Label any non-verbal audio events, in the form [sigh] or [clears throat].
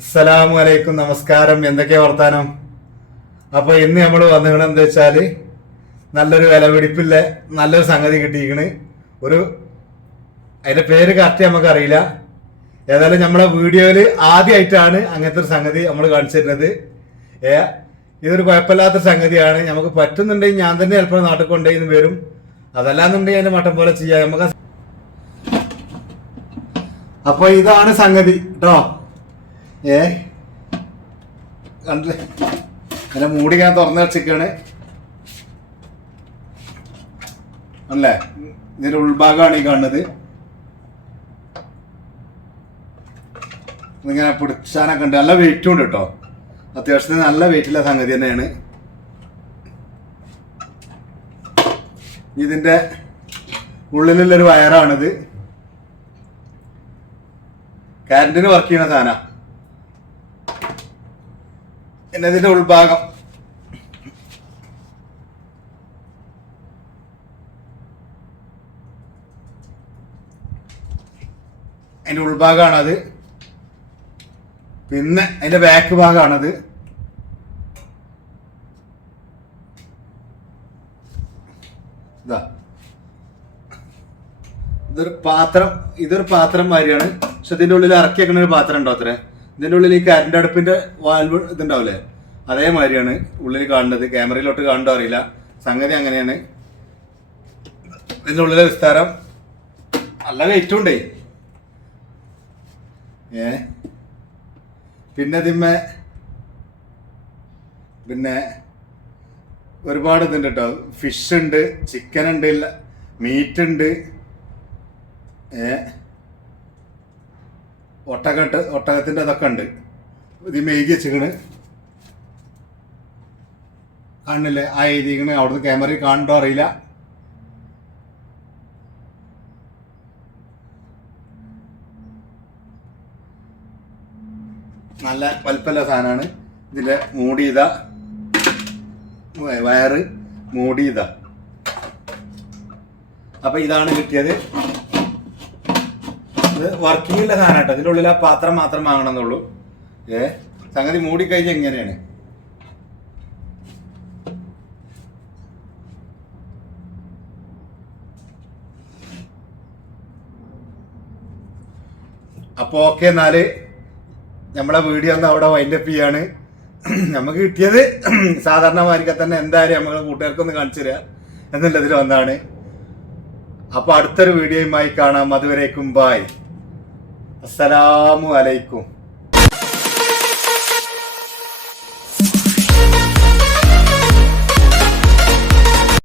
അസ്സലാമു അലൈക്കും. നമസ്കാരം. എന്തൊക്കെയാ വർത്താനം? അപ്പൊ ഇന്ന് നമ്മൾ വന്നിങ്ങനെ എന്താ വെച്ചാൽ നല്ലൊരു വിലപിടിപ്പില്ല നല്ലൊരു സംഗതി കിട്ടിയിരിക്കണ്. ഒരു അതിന്റെ പേര് കറക്റ്റ് നമുക്ക് അറിയില്ല ഏതായാലും നമ്മളെ വീഡിയോയിൽ ആദ്യമായിട്ടാണ് അങ്ങനത്തെ ഒരു സംഗതി നമ്മൾ കാണിച്ചിരുന്നത്. ഏ ഇതൊരു കുഴപ്പമില്ലാത്ത സംഗതിയാണ്. നമുക്ക് പറ്റുന്നുണ്ടെങ്കിൽ ഞാൻ തന്നെ ചിലപ്പോൾ നാട്ടിൽ കൊണ്ടുപോയി വരും. അതല്ലാന്നുണ്ടെങ്കിൽ അതിന്റെ മട്ടം പോലെ ചെയ്യാം. നമുക്ക് അപ്പൊ ഇതാണ് സംഗതി കേട്ടോ ഏ? കണ്ടില്ലേ അതിനെ മൂടി ഞാൻ തുറന്നു വെച്ചിക്കാണ് അല്ലേ? ഇതിന്റെ ഉൾഭാഗമാണ് ഈ കാണുന്നത്. ഇങ്ങനെ പിടിച്ചാനൊക്കെ ഉണ്ട്. നല്ല വെയിറ്റും ഉണ്ട് കേട്ടോ അത്യാവശ്യത്തിന് നല്ല വെയിറ്റുള്ള സംഗതി തന്നെയാണ്. ഇതിന്റെ ഉള്ളിലുള്ളൊരു വയറാണിത്. കറണ്ടിന് വർക്ക് ചെയ്യുന്ന സാധന. പിന്നെ ഇതിന്റെ ഉൾഭാഗം. അതിന്റെ ഉൾഭാഗമാണത് പിന്നെ അതിന്റെ ബാക്ക് ഭാഗമാണത് ഇതാ ഇതൊരു പാത്രം ഇതൊരു പാത്രം മാതിരിയാണ്. പക്ഷെ ഇതിന്റെ ഉള്ളിൽ ഇറക്കി വെക്കുന്ന ഒരു പാത്രം ഉണ്ടോ അത്രേ? ഇതിന്റെ ഉള്ളിൽ ഈ കരണ്ട് അടുപ്പിന്റെ വാൽവ് ഇതുണ്ടാവില്ലേ? അതേമാതിരിയാണ് ഉള്ളിൽ കാണുന്നത്. ക്യാമറയിലോട്ട് കാണണ്ടോ അറിയില്ല. സംഗതി അങ്ങനെയാണ്. ഇതിന്റെ ഉള്ളിലെ വിസ്താരം നല്ല വെയിറ്റും ഉണ്ടേ. ഏ? പിന്നെ ഇതിന്മേ പിന്നെ ഒരുപാട് ഇതുണ്ട് കേട്ടോ ഫിഷ് ഉണ്ട് ചിക്കൻ ഉണ്ട് ഇല്ല മീറ്റ് ഉണ്ട്. ഏ ഒട്ടകട്ട് ഒട്ടകത്തിന്റെ അതൊക്കെ ഉണ്ട്. ഇത് മെഴുകി വെച്ചിക്കണ് കാണില്ലേ ആ എഴുതിക്കണ് അവിടുന്ന് ക്യാമറയിൽ കാണണ്ടോ അറിയില്ല. നല്ല വലിപ്പല്ല സാധനമാണ്. ഇതിന്റെ മൂടി ഇതാ. വയറ് മൂടി ഇതാ അപ്പൊ ഇതാണ് കിട്ടിയത്. ഇത് വർക്കിംഗില്ല സാധനം കേട്ടോ. ഇതിനുള്ളിൽ ആ പാത്രം മാത്രം വാങ്ങണം എന്നുള്ളൂ ഏ സംഗതി മൂടിക്കഴിഞ്ഞാൽ എങ്ങനെയാണ് അപ്പോ ഓക്കെ എന്നാൽ നമ്മളെ വീഡിയോ ഒന്ന് അവിടെ വൈൻഡപ്പ് ചെയ്യാണ്. [clears throat] നമുക്ക് കിട്ടിയത് [clears throat] സാധാരണ മാതിരിക്കെ തന്നെ എന്തായാലും നമ്മളെ കൂട്ടുകാർക്കൊന്ന് കാണിച്ചു തരിക എന്നുള്ളതിൽ ഒന്നാണ് അപ്പൊ അടുത്തൊരു വീഡിയോയുമായി കാണാം. അതുവരേക്കും ബായ് അസ്സലാമു അലൈക്കും.